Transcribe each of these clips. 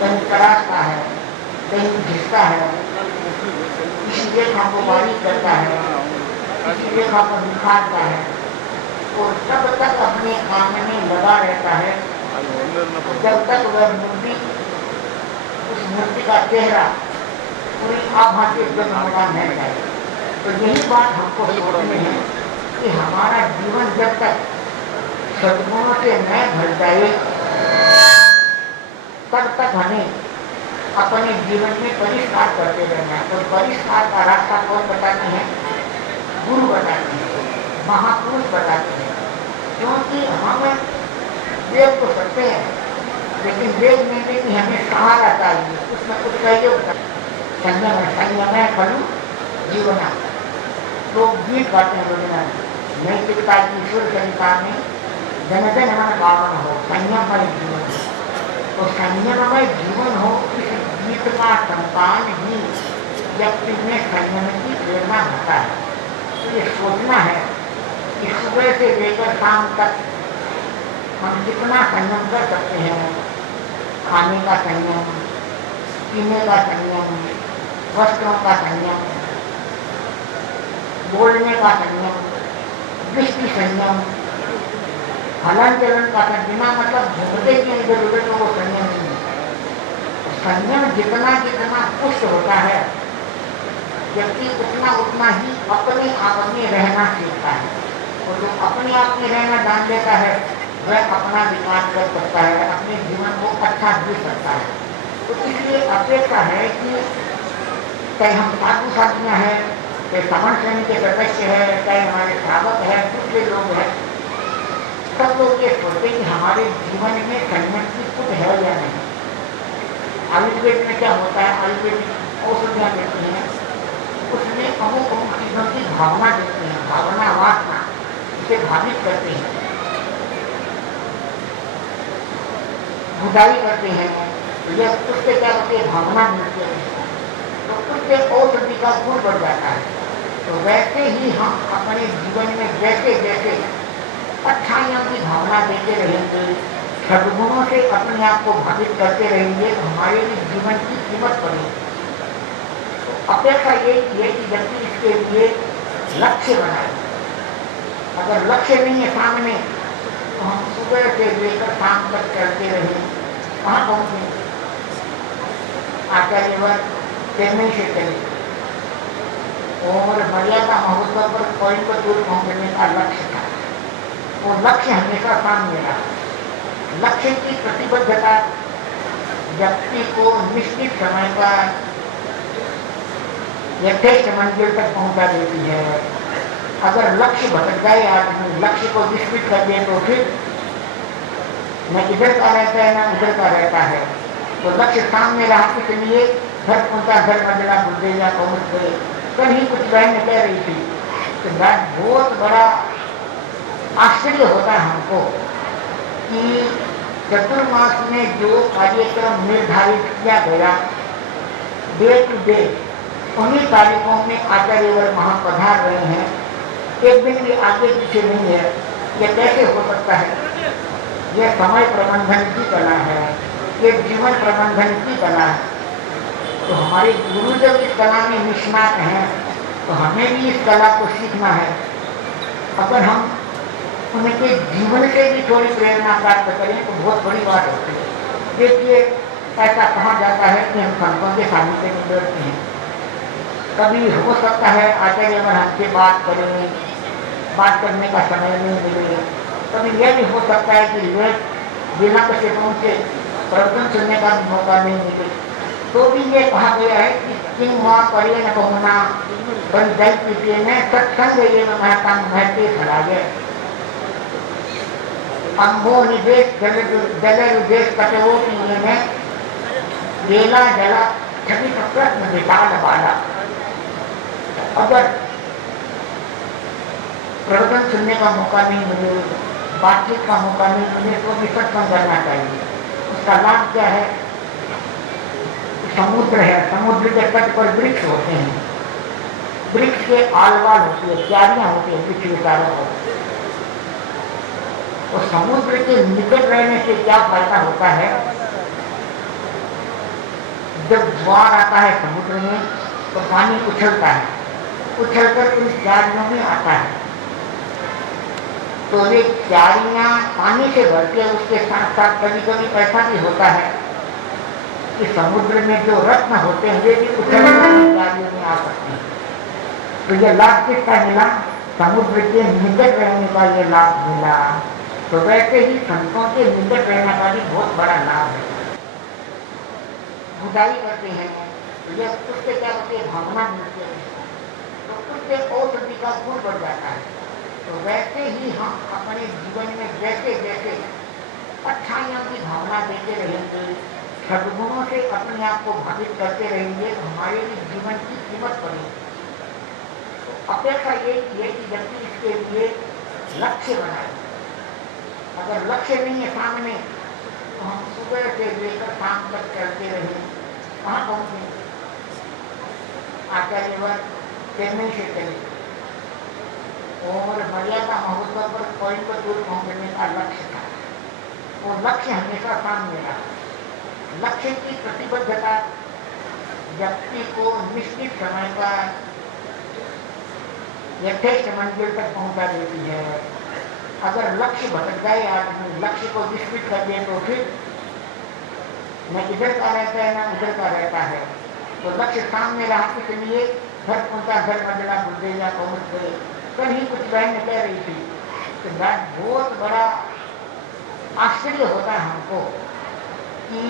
कहीं तराशता है, कहीं घिसता है, किसी रेखा को बारीक करता है, किसी रेखा को निखारता है, और तब तक अपने काम में लगा रहता है जब तक वह मूर्ति, उस मूर्ति का चेहरा पूरी आभा से जगमगा न जाए। तो यही बात हमको सोचनी है कि हमारा जीवन जब तक सद्गुणों से न भर जाए तब तक हमें अपने जीवन में परिष्कार करते रहना है। और परिष्कार का रास्ता कौन बताते हैं? गुरु बताते हैं, महापुरुष बताते हैं। क्योंकि हम वेद तो सत्य है, लेकिन वेद में भी हमें सहारा चाहिए, उसमें कुछ सहयोग चाहिए। संयम है, संयम है खलु जीवना। लोग गीत गाते हैं रोजना, नैतिकता की ईश्वर संहिता में जन जन मन पावन हो, संयममय जीवन। तो संयममय जीवन हो, इस गीत का संतान ही व्यक्ति में संयम की प्रेरणा होता है। तो ये सोचना है कि सुबह से लेकर शाम तक हम कितना संयम कर सकते हैं। खाने का संयम, पीने का संयम, वस्त्रों का संयम, बोलने का संयम, दृष्टि संयम, हलन चलन का संयम। बिना मतलब घूमते की इधर उधर तो वो संयम नहीं है। संयम जितना जितना पुष्ट होता है, व्यक्ति उतना उतना ही अपने आप में रहना सीखता है। और जो अपने आप में रहना जान लेता है वह अपना विकास कर सकता है, अपने जीवन को अच्छा जी सकता है। तो इसलिए अपेक्षा है कि चाहे हम साधु साधियाँ हैं, चाहे श्रवण श्रेणी के सदस्य है, चाहे हमारे श्रावक है, दूसरे लोग हैं, सब लोग ये सोचते कि हमारे जीवन में संयम की कुछ है या नहीं। आयुर्वेद में क्या होता है? आयुर्वेदिक औषधियाँ देती हैं, उसमें अमुक अमुक चीज़ों की भावना देते हैं, भावना वासना उसे भावित करते हैं, बुदाई करते हैं। तो यह उससे क्या होती है? भावना मिलती है, तो उससे औषधि का गुण बढ़ जाता है। तो वैसे ही हम अपने जीवन में जैसे जैसे अच्छाइयों की भावना देते रहेंगे, सद्गुणों से अपने आप को भावित करते रहेंगे, तो हमारे लिए जीवन की कीमत बढ़ेगी। तो अपेक्षा ये है कि व्यक्ति इसके लिए लक्ष्य बनाए। अगर लक्ष्य नहीं है सामने, तो हम सुबह से लेकर शाम तक चलते रहे, कहाँ पहुँचे? आचार्यवर चेन्नई से चले और मर्यादा महोत्सव पर कोयम्बटूर पहुँचने का लक्ष्य था। वो लक्ष्य हमेशा सामने रहा। लक्ष्य की प्रतिबद्धता व्यक्ति को निश्चित समय पर यथेष्ट मंजिल तक पहुँचा देती है। अगर लक्ष्य भटक जाए, आदमी लक्ष्य को विस्मृत कर दे, तो फिर न इधर का रहता है न उधर का रहता है। तो लक्ष्य सामने रहा, इसलिए घर पहुँचा, घर बदला, बुद्धेगा पहुँच गए। कल ही कुछ बहन कह रही थी कि बहुत बड़ा आश्चर्य होता है हमको कि चतुर्मास में जो कार्यक्रम निर्धारित किया गया डे टू डे, उन्हीं तारीखों में आचार्यवर वहाँ पधार रहे हैं, एक दिन भी आगे पीछे नहीं है। यह कैसे हो सकता है? यह समय प्रबंधन की कला है, यह जीवन प्रबंधन की कला है। तो हमारे गुरु जब इस कला में निष्णात हैं, तो हमें भी इस कला को सीखना है। अगर हम उनके जीवन से भी थोड़ी प्रेरणा प्राप्त करें तो बहुत बड़ी बात होती है। देखिए, ऐसा कहा जाता है कि हम संतों के सानिध्य में बैठते हैं, कभी हो सकता है आचार्य में हमसे बात करेंगे, बात करने का समय नहीं मिले। कभी यह भी हो सकता है कि लेट बिना कसे पहुँचे, प्रवचन सुनने का भी मौका नहीं मिले। तो भी ये कहा गया है कि किंग माँ करे न पहुना बन जल पीते न सत्संग ये महता महते खड़ा गए। अम्बो निदेश जल रुदेश कटवो पीने में बेला जला छवि प्रश्न विशाल वाला। अगर प्रवचन सुनने का मौका नहीं मिले, बातचीत का मौका नहीं मिले, तो भी सत्संग करना चाहिए। उसका लाभ क्या है? समुद्र है, समुद्र के तट पर वृक्ष होते हैं, वृक्ष के आलवाल होती है, क्यारियां होती है वृक्ष के चारों ओर। तो समुद्र के निकट रहने से क्या फायदा होता है जब ज्वार आता है समुद्र में तो पानी उछलता है, उछलकर उन क्यारियों में आता है। तो ये क्यारियाँ पानी से भर के उसके साथ साथ कभी कभी ऐसा भी होता है कि समुद्र में जो रत्न होते हैं वे भी उछल क्यारियों में आ सकते हैं। तो ये लाभ किसका मिला? समुद्र के निकट रहने का ये लाभ मिला। तो वैसे ही संतों के निकट रहने का भी बहुत बड़ा लाभ है। बुदाई करते हैं तो यह उससे क्या होती है, भावना मिलती है, तो उससे औषधि का गुण बढ़ जाता है। तो वैसे ही हम अपने जीवन में जैसे जैसे अच्छाइयों की भावना देते रहेंगे, सद्गुणों से अपने आप को भावित करते रहेंगे, तो हमारे लिए जीवन की कीमत बढ़ेगी। तो अपेक्षा ये है कि व्यक्ति इसके लिए लक्ष्य बनाए। अगर लक्ष्य नहीं है सामने तो हम सुबह से लेकर शाम तक चलते रहे, कहाँ पहुँचे? आचार्यवर चेन्नई से चले और मर्यादा महोत्सव पर कोयम्बटूर पहुँचने का लक्ष्य था। वो लक्ष्य हमेशा सामने रहा। लक्ष्य की प्रतिबद्धता व्यक्ति को निश्चित समय पर यथेष्ट मंजिल तक पहुँचा देती है। अगर लक्ष्य भटक जाए आदमी, लक्ष्य को विस्मृत कर दे तो फिर न इधर का रहता है न उधर का रहता है। तो लक्ष्य सामने रहा, इसलिए घर पहुंचा, घर बदला बुद्धेगा पहुंच गए। कल ही कुछ बहन कह रही थी कि बहुत बड़ा आश्चर्य होता है हमको कि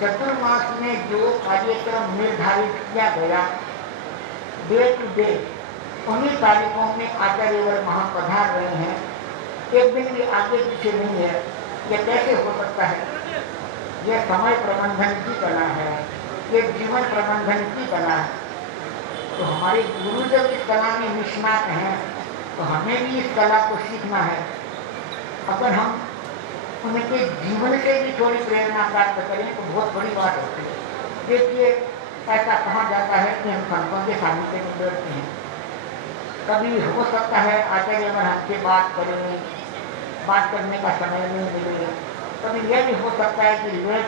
चतुर्मास में जो कार्यक्रम निर्धारित किया गया डे टू डे, उन्हीं तारीखों में आचार्यवर वहाँ पधार रहे हैं, एक दिन भी आगे पीछे नहीं है। यह कैसे हो सकता है? यह समय प्रबंधन की कला है, ये जीवन प्रबंधन की कला है। तो हमारे गुरु जब इस कला में निष्णात हैं तो हमें भी इस कला को सीखना है। अगर हम उनके जीवन से भी थोड़ी प्रेरणा प्राप्त करें तो बहुत बड़ी बात होती है। देखिए, ऐसा कहा जाता है कि हम संतों के सानिध्य में बैठते हैं, कभी हो सकता है आचार्य अगर हमसे बात करेंगे, बात करने का समय नहीं मिले, कभी यह भी हो सकता है कि लेट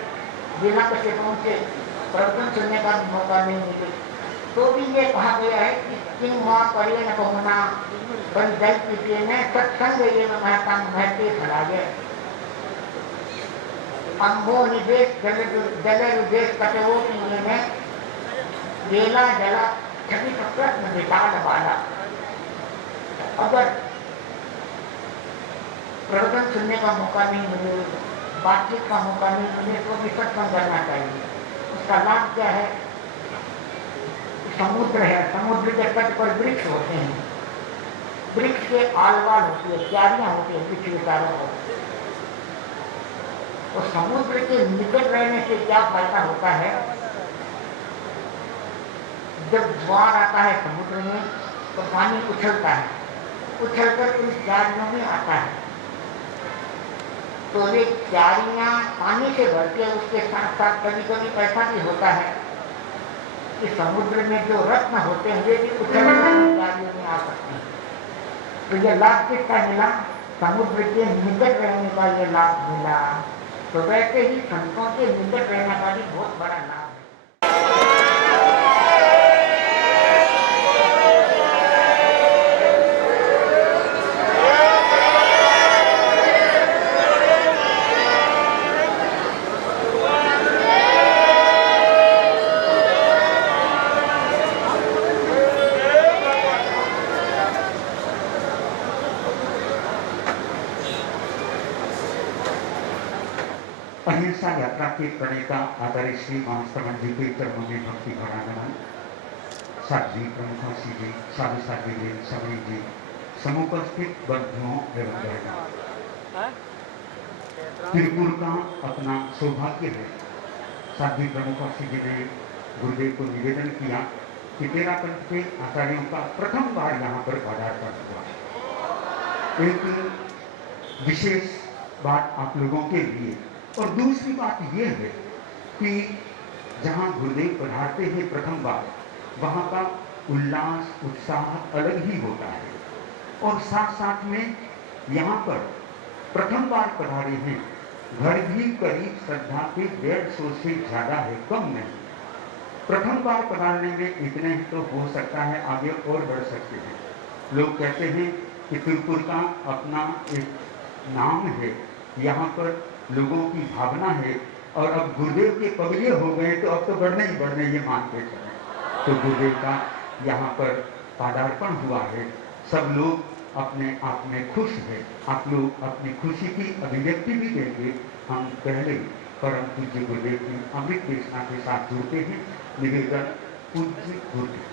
बिना कसे पहुँचे प्रवचन सुनने का मौका नहीं मिले। तो भी ये कहा गया है कि किंग माँ करे न पहुना बन जल पीते न सत्संग ये महता महते फलागे अंगो निदेश जल रुदेश कटवो पीने में बेला जला छवि प्रश्न विशाल वाला। अगर प्रवचन सुनने का मौका नहीं मिले, बातचीत का मौका नहीं मिले तो भी सत्संग करना चाहिए। उसका लाभ क्या है? समुद्र है, समुद्र के तट पर वृक्ष होते हैं, वृक्ष के आलवाल होती है, क्यारियां होती है वृक्ष के चारों ओर। तो समुद्र के निकट रहने से क्या फायदा होता है? जब ज्वार आता है समुद्र में तो पानी उछलता है, उछलकर उन क्यारियों में आता है। तो ये क्यारियां पानी से भर के उसके साथ साथ कभी कभी ऐसा भी होता है कि समुद्र में जो रत्न होते हैं वे भी उछलकर क्यारियों में आ सकते हैं। तो ये लाभ किसका मिला? समुद्र के निकट रहने का ये लाभ मिला। तो वैसे ही संतों के निकट रहने का भी बहुत बड़ा लाभ है। अहिंसा यात्रा के प्रणेता आचार्य श्री मानसमन जी के चरणों में भक्ति भरा नमन। साध्वी प्रमुखों जी, साधु साध्वी जी, सभी जी, समुपस्थित बंधुओं एवं बहनों, त्रिपुर का अपना सौभाग्य है। साध्वी प्रमुखों जी ने गुरुदेव को निवेदन किया कि तेरा पंथ के आचार्यों का प्रथम बार यहाँ पर पदार्पण हुआ। एक विशेष बात आप लोगों के लिए। और दूसरी बात यह है कि जहाँ गुरुदेव पधारते हैं प्रथम बार, वहाँ का उल्लास उत्साह अलग ही होता है। और साथ साथ में यहाँ पर प्रथम बार पधारे हैं, घर भी करीब श्रद्धा के 150 से ज़्यादा है, कम नहीं। प्रथम बार पधारने में इतने ही तो हो सकता है, आगे और बढ़ सकते हैं। लोग कहते हैं कि तिरुपुर का अपना एक नाम है, यहाँ पर लोगों की भावना है, और अब गुरुदेव के पगले हो गए तो अब तो बढ़ने ही बढ़ने ये मानते चले। तो गुरुदेव का यहाँ पर पदार्पण हुआ है, सब लोग अपने आप में खुश है। आप लोग अपनी खुशी की अभिव्यक्ति भी देंगे। हम पहले परम पूज्य गुरुदेव की अमृत देशना के साथ जुड़ते हैं। निवेदन पूज्य गुरुदेव।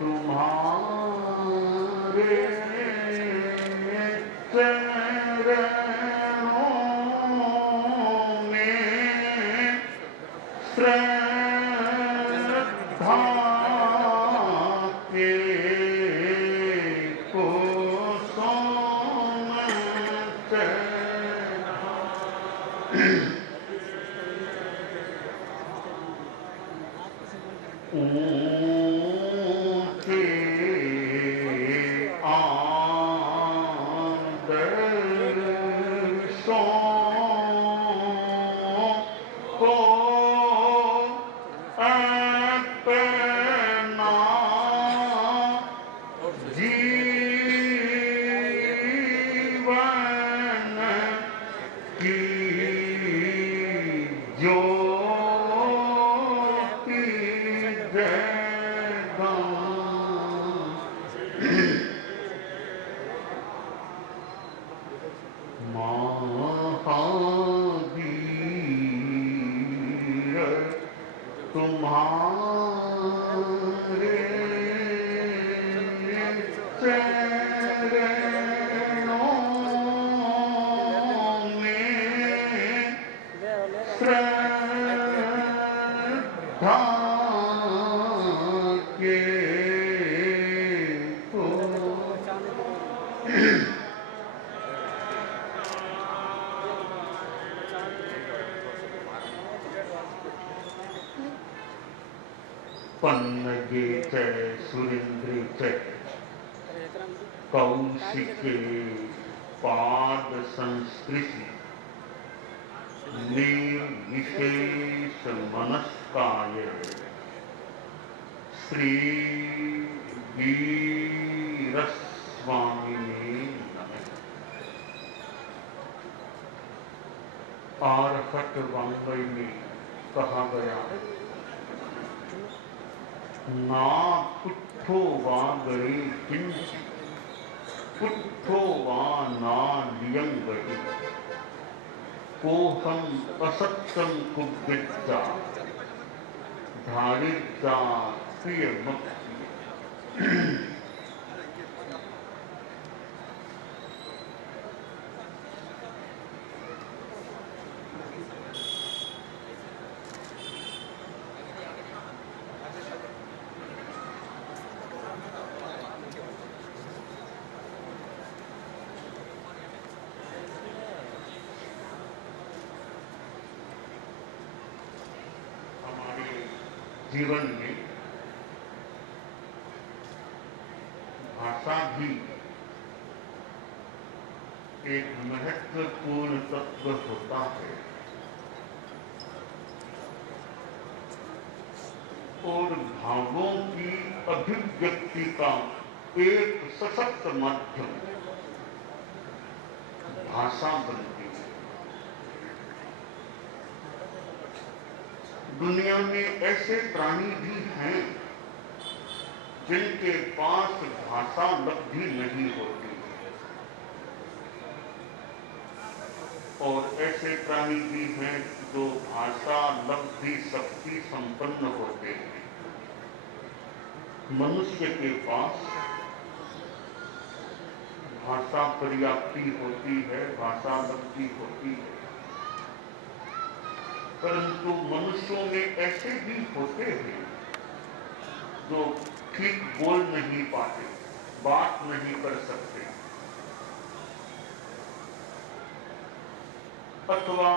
तुम्हारे चरणों में श्रद्धा के कुसुम ऊंचे आदर्शों को अपना जीवन की ज्योति जगा। महावीर तुम्हारे चरणों में श्रद्धा के पन्नगे च सुरेंद्रे च कौशिके पाद संस्कृति निर्विशेष मनस्काय श्री वीरस्वामिने नमः। आर्हत वाङ्मय में कहा गया, ना पुट्ठो वा गरे किंच पुट्ठो वा ना लियं गति कोहम असत्यं कुब्बिद्दा धारिद्दा प्रिय मुक्ति। जीवन में भाषा भी एक महत्वपूर्ण तत्व होता है और भावों की अभिव्यक्ति का एक सशक्त माध्यम भाषा बनती है। दुनिया में ऐसे प्राणी भी हैं जिनके पास भाषा लब्धि नहीं होती, और ऐसे प्राणी भी हैं जो भाषा लब्धि शक्ति संपन्न होते हैं। मनुष्य के पास भाषा पर्याप्ति होती है, भाषा लब्धि होती है, परंतु मनुष्यों में ऐसे भी होते हैं जो ठीक बोल नहीं पाते, बात नहीं कर सकते, अथवा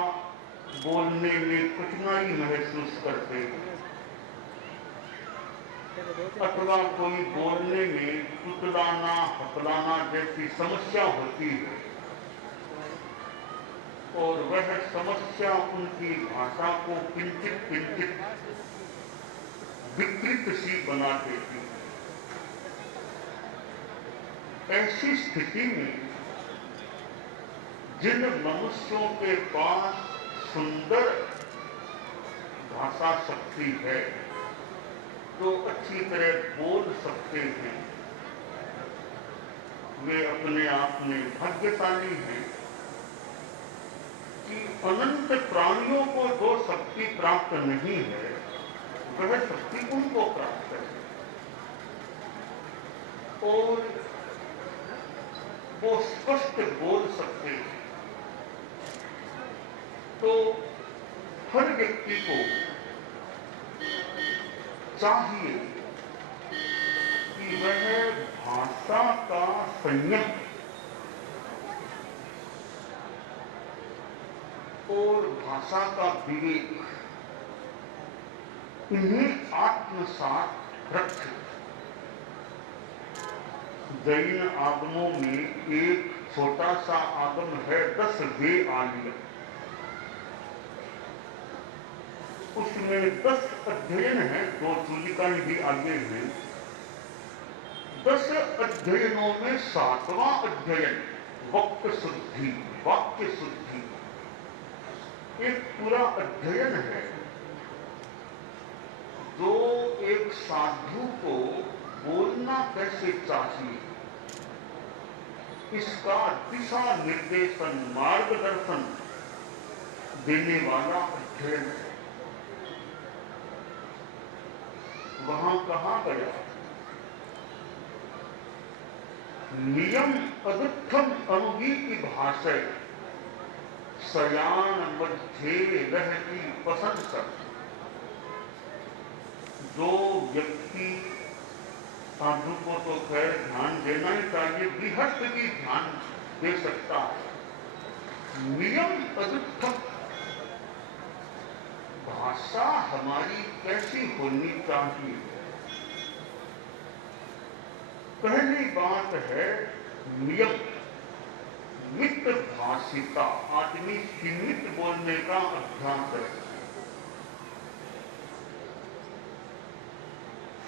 बोलने में कठिनाई महसूस करते हैं, अथवा कोई बोलने में तुतलाना हकलाना जैसी समस्या होती है। और वह समस्या उनकी भाषा को किंचित किंचित विकृत सी बना देती है। ऐसी स्थिति में जिन मनुष्यों के पास सुंदर भाषा शक्ति है, जो अच्छी तरह बोल सकते हैं, वे अपने आप में भाग्यशाली हैं कि अनंत प्राणियों को जो शक्ति प्राप्त नहीं है, वह शक्ति उनको प्राप्त है और वो स्पष्ट बोल सकते हैं। तो हर व्यक्ति को चाहिए कि वह भाषा का संयम और भाषा का विवेक इन्हें आत्मसात रखे। जैन आगमों में एक छोटा सा आगम है 10 वे आलिया। उसमें 10 अध्ययन हैं, 2 चूलिकाएं भी आगे हैं। 10 अध्ययनों में 7वां अध्ययन वक्त शुद्धि, वाक्य शुद्धि, एक पूरा अध्ययन है जो एक साधु को बोलना कैसे चाहिए, इसका दिशा निर्देशन, मार्गदर्शन देने वाला अध्ययन है। वहां कहा गया, नियम अदुत्थम अनुगीति भाषा सयान मध्य रहती प्रशंसक। जो व्यक्ति, साधु को तो खैर ध्यान देना ही चाहिए, गृहस्थ भी ध्यान दे सकता है। नियम अदुत्थम भाषा हमारी कैसी होनी चाहिए। पहली बात है नियम, मित भाषिता, आदमी सीमित बोलने का अभ्यास करे।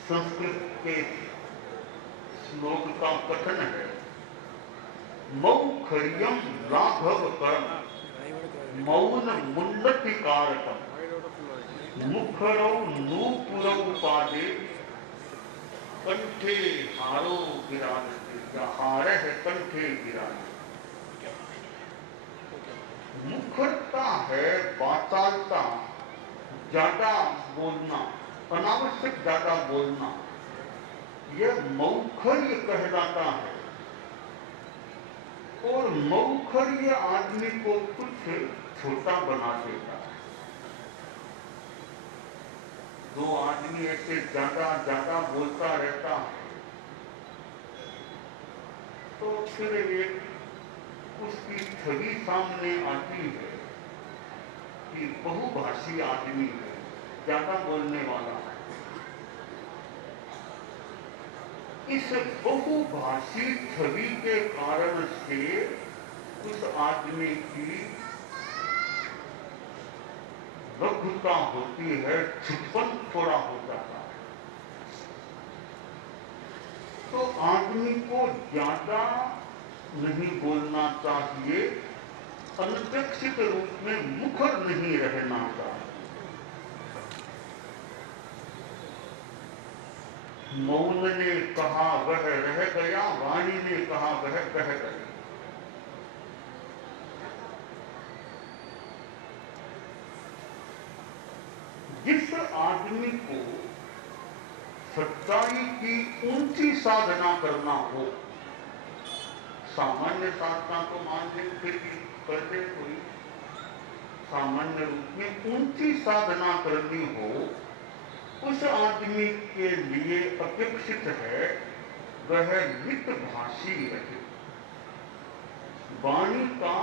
संस्कृत के श्लोक का कथन है, मौखर्यम लाघव कर्म मौन मुन्नति कारकम मुखरौ नूपुरौ पादे कंठे हारो विराजते, या हार है कंठे विराजते। मुखरता है वाचालता, ज्यादा बोलना, अनावश्यक ज्यादा बोलना, यह मौखर्य कहलाता है। और मौखर्य आदमी को कुछ छोटा बना देता है। जो आदमी ऐसे ज्यादा बोलता रहता है तो फिर एक उसकी छवि सामने आती है कि बहुभाषी आदमी है, ज्यादा बोलने वाला है। इस बहुभाषी छवि के कारण से उस आदमी की लघुता होती है, छुटपन थोड़ा हो जाता है। तो आदमी को ज्यादा नहीं बोलना चाहिए, अनपेक्षित रूप में मुखर नहीं रहना चाहिए। मौन ने कहा वह रह गया, वाणी ने कहा वह कह गई। जिस आदमी को सच्चाई की ऊंची साधना करना हो, सामान्य साधना तो मान लें फिर भी करते कोई, सामान्य रूप में ऊंची साधना करनी हो, उस आदमी के लिए अपेक्षित है वह मितभाषी रहे, वाणी का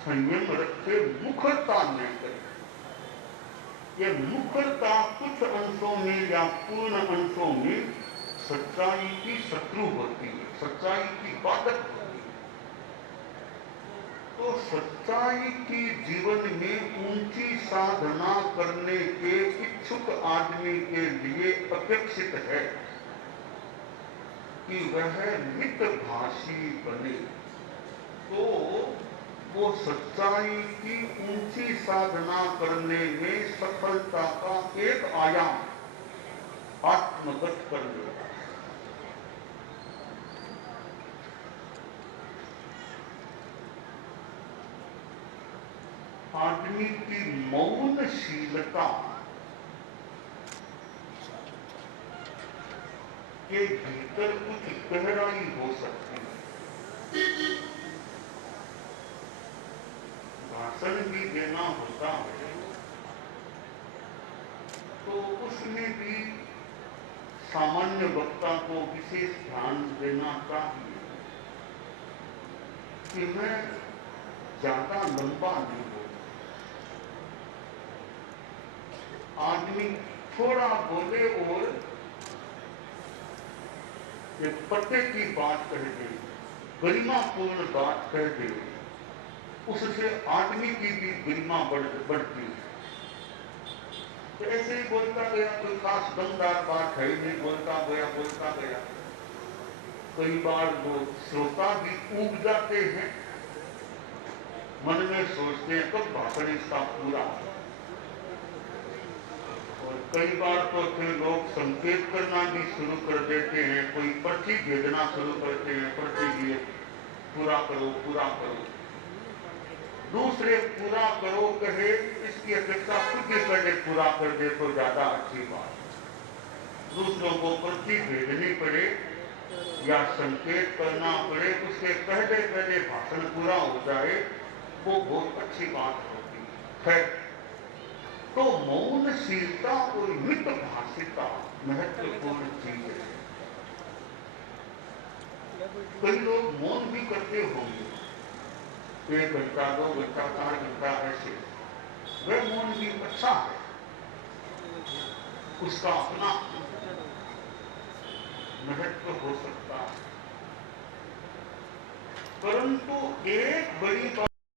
संयम रखे, मुखरता न करे। यह मुखरता कुछ अंशों में या पूर्ण अंशों में सच्चाई की शत्रु होती है, सच्चाई की बाधक होती है। तो सच्चाई की जीवन में ऊंची साधना करने के इच्छुक आदमी के लिए अपेक्षित है कि वह मितभाषी बने। तो वो सच्चाई की ऊंची साधना करने में सफलता का एक आयाम आत्मगत कर लेगा। आदमी की मौनशीलता के भीतर कुछ गहराई हो सकती है। भाषण भी देना होता है तो उसमें भी सामान्य वक्ता को विशेष ध्यान देना चाहिए कि मैं ज्यादा लंबा नहीं बोलूं। आदमी थोड़ा बोले और एक पते की बात कह दे, गरिमापूर्ण बात कह दे, उससे आदमी की भी गरिमा बढ़ती है। तो ऐसे ही बोलता गया, कोई खास दमदार बात है नहीं, बोलता गया। कई बार लोग श्रोता भी ऊब जाते हैं, मन में सोचते हैं कब भाषण इसका पूरा। और कई बार तो फिर लोग संकेत करना भी शुरू कर देते हैं, कोई पर्ची भेजना शुरू करते हैं, पर्ची दिए पूरा करो। दूसरे पूरा करो कहे, इसकी अपेक्षा खुद ही पहले पूरा कर दे तो ज्यादा अच्छी बात। दूसरों को पर्ची भेजनी पड़े या संकेत करना पड़े, उसके पहले भाषण पूरा हो जाए, वो बहुत अच्छी बात होती है। तो मौनशीलता और मितभाषिता महत्वपूर्ण चीज है। कई लोग मौन भी करते होंगे, 1 घंटा 2 घंटा 4 घंटा ऐसे, वह मौन भी अच्छा है, उसका अपना महत्व हो सकता है। परंतु एक बड़ी बात